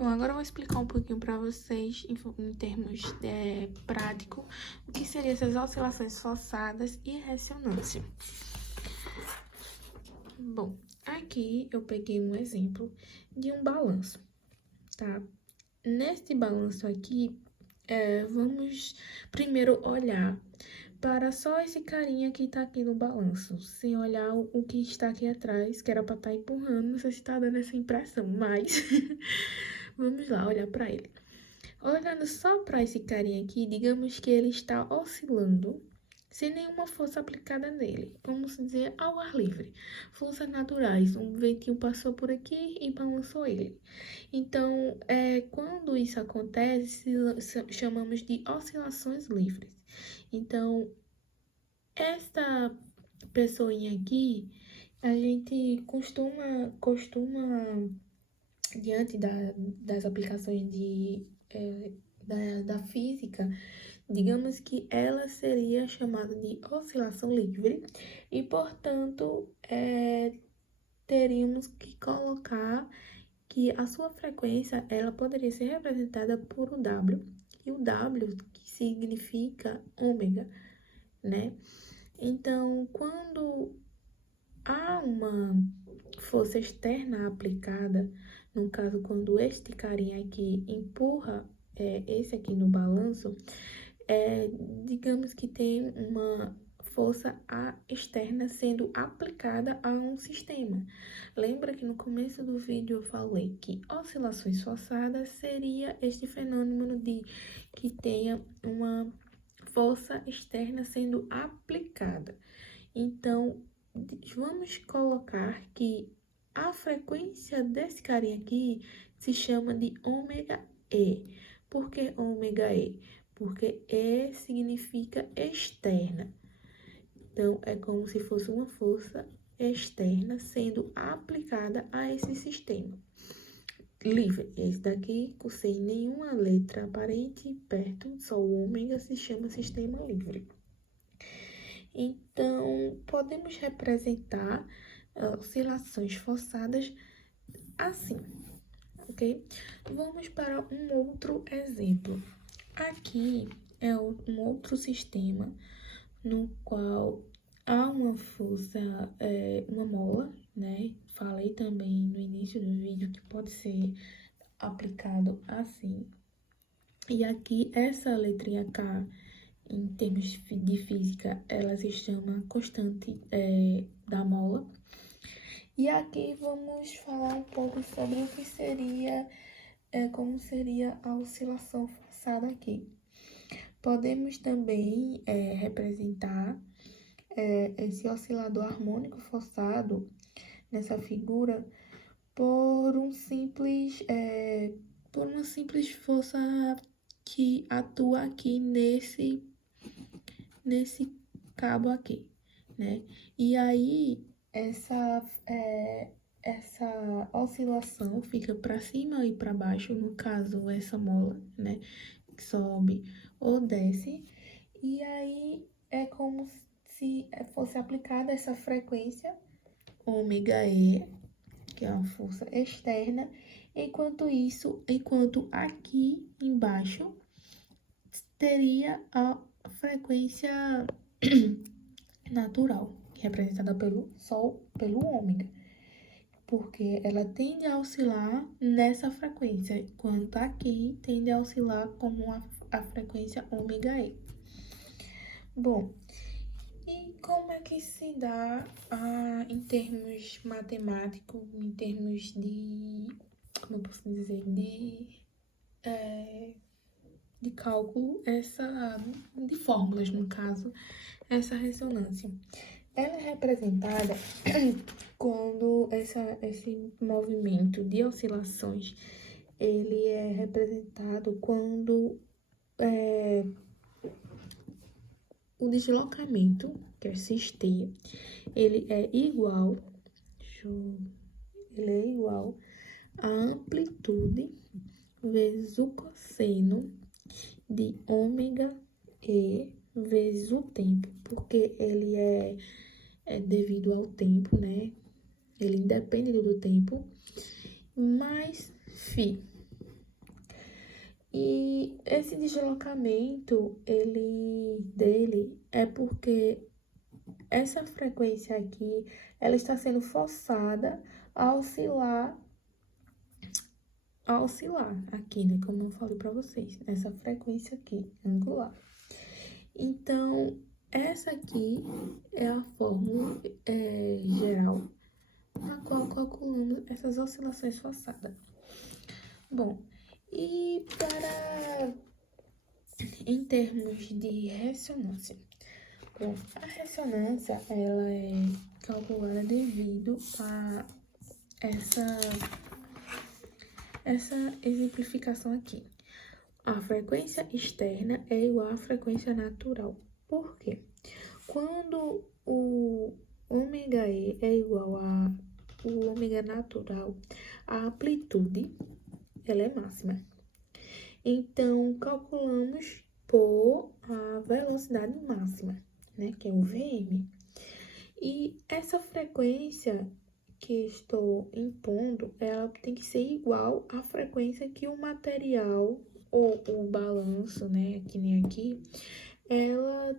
Bom, agora eu vou explicar um pouquinho para vocês, em termos práticos, o que seriam essas oscilações forçadas e ressonância. Bom, aqui eu peguei um exemplo de um balanço, tá? Neste balanço aqui, vamos primeiro olhar para só esse carinha que tá aqui no balanço, sem olhar o que está aqui atrás, que era para estar empurrando, não sei se tá dando essa impressão, mas vamos lá olhar para ele. Olhando só para esse carinha aqui, digamos que ele está oscilando sem nenhuma força aplicada nele, vamos dizer ao ar livre, forças naturais, um ventinho passou por aqui e balançou ele. Então, quando isso acontece, chamamos de oscilações livres. Então, esta pessoinha aqui, a gente costuma diante das aplicações da física, digamos que ela seria chamada de oscilação livre e, portanto, teríamos que colocar que a sua frequência ela poderia ser representada por um W, e o W que significa ômega, né? Então, quando há uma força externa aplicada, no caso, quando este carinha aqui empurra esse aqui no balanço, digamos que tem uma força externa sendo aplicada a um sistema. Lembra que no começo do vídeo eu falei que oscilações forçadas seria este fenômeno de que tenha uma força externa sendo aplicada. Então, vamos colocar que a frequência desse carinha aqui se chama de ômega E. Por que ômega E? Porque E significa externa. Então, é como se fosse uma força externa sendo aplicada a esse sistema. Livre. Esse daqui, sem nenhuma letra aparente perto, só o ômega, se chama sistema livre. Então, podemos representar oscilações forçadas assim, ok? Vamos para um outro exemplo. Aqui é um outro sistema no qual há uma força, uma mola, né? Falei também no início do vídeo que pode ser aplicado assim. E aqui, essa letrinha K, em termos de física, ela se chama constante da mola. E aqui vamos falar um pouco sobre o que seria, como seria a oscilação forçada aqui. Podemos também representar esse oscilador harmônico forçado nessa figura por uma simples força que atua aqui nesse cabo aqui, né? E aí, essa oscilação fica para cima e para baixo, no caso, essa mola, né? Que sobe ou desce. E aí, é como se fosse aplicada essa frequência, ômega E, que é uma força externa, enquanto aqui embaixo teria a frequência natural, que é representada pelo Sol, pelo ômega, porque ela tende a oscilar nessa frequência, enquanto aqui tende a oscilar como a frequência ômega E. Bom, e como é que se dá em termos matemáticos, em termos de, como eu posso dizer, de cálculo, de fórmulas, no caso, essa ressonância? Ela é representada quando esse movimento de oscilações, ele é representado quando o deslocamento, que é T, ele é igual à amplitude vezes o cosseno de ômega E vezes o tempo, porque ele é devido ao tempo, né? Ele independe do tempo, mais φ. E esse deslocamento, dele é porque essa frequência aqui, ela está sendo forçada a oscilar aqui, né? Como eu falei para vocês, nessa frequência aqui, angular. Então, essa aqui é a fórmula geral na qual calculamos essas oscilações forçadas. Bom, e em termos de ressonância. Bom, a ressonância, ela é calculada devido a essa exemplificação aqui. A frequência externa é igual à frequência natural. Por quê? Quando o ômega E é igual a o ômega natural, a amplitude, ela é máxima. Então, calculamos por a velocidade máxima, né, que é o VM. E essa frequência que estou impondo, ela tem que ser igual à frequência que o material ou o balanço, né, que nem aqui, ela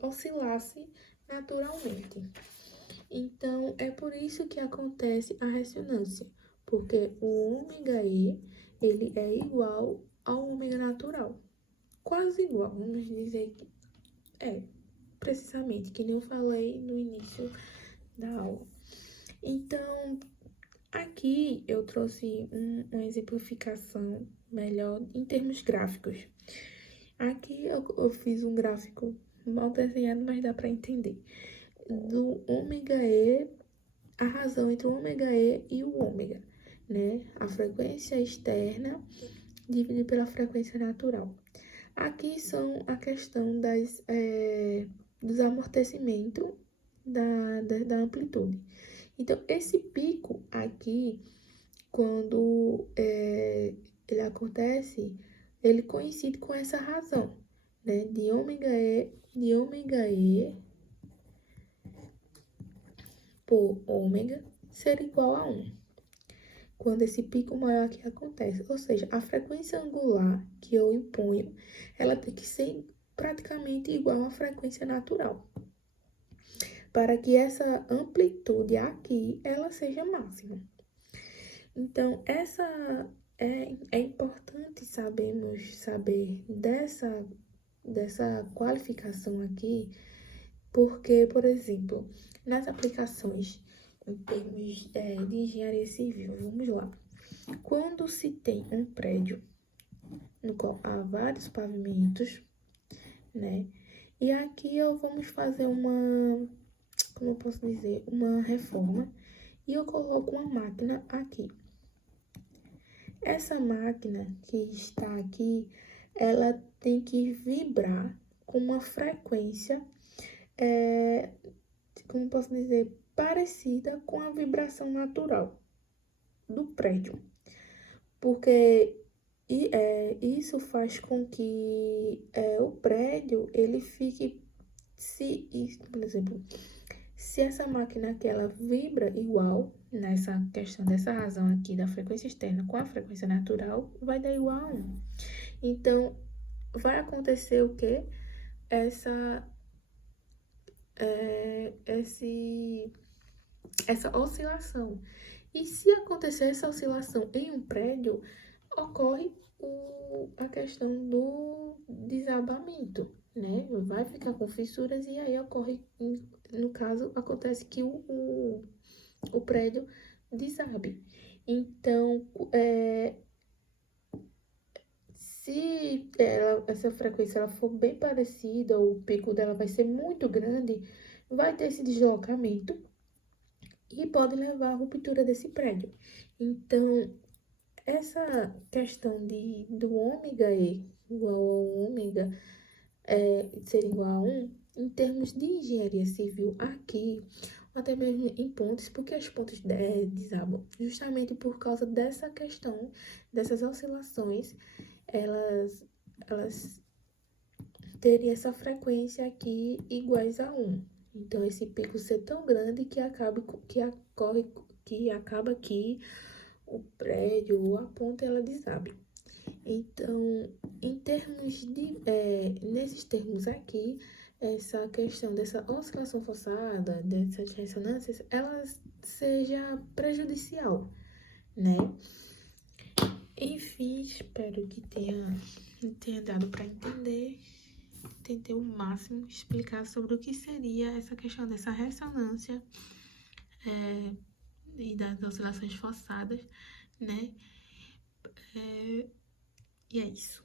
oscilasse naturalmente. Então, é por isso que acontece a ressonância, porque o ômega E, ele é igual ao ômega natural. Quase igual, vamos dizer que precisamente, que nem eu falei no início da aula. Então, aqui eu trouxe uma exemplificação melhor em termos gráficos. Aqui eu fiz um gráfico mal desenhado, mas dá para entender. Do ômega E, a razão entre o ômega E e o ômega, né? A frequência externa dividida pela frequência natural. Aqui são a questão dos amortecimentos da amplitude. Então, esse pico aqui, quando ele acontece, ele coincide com essa razão, né? De ômega E por ômega ser igual a 1. Quando esse pico maior aqui acontece. Ou seja, a frequência angular que eu imponho, ela tem que ser praticamente igual à frequência natural, para que essa amplitude aqui, ela seja máxima. Então, é importante saber dessa qualificação aqui, porque, por exemplo, nas aplicações em termos de engenharia civil, vamos lá. Quando se tem um prédio no qual há vários pavimentos, né? E aqui vamos fazer como eu posso dizer, uma reforma, e eu coloco uma máquina aqui. Essa máquina que está aqui, ela tem que vibrar com uma frequência, como eu posso dizer, parecida com a vibração natural do prédio. Porque isso faz com que o prédio, ele fique, por exemplo, se essa máquina aqui, ela vibra igual, nessa questão dessa razão aqui da frequência externa com a frequência natural, vai dar igual a 1. Então, vai acontecer o quê? Essa oscilação. E se acontecer essa oscilação em um prédio, ocorre a questão do desabamento, né? Vai ficar com fissuras e aí ocorre, no caso, acontece que o prédio desabe. Então, se essa frequência ela for bem parecida, o pico dela vai ser muito grande, vai ter esse deslocamento e pode levar à ruptura desse prédio. Então, essa questão do ômega E igual ao ômega ser igual a 1, em termos de engenharia civil aqui, ou até mesmo em pontes, porque as pontes desabam, justamente por causa dessa questão, dessas oscilações, elas teriam essa frequência aqui iguais a 1. Então, esse pico ser tão grande que acaba que o prédio ou a ponte, ela desabe. Então, em termos de, nesses termos aqui, essa questão dessa oscilação forçada, dessas ressonâncias, ela seja prejudicial, né? Enfim, espero que tenha dado para entender. Tentei o máximo explicar sobre o que seria essa questão dessa ressonância e das oscilações forçadas, né? E é isso.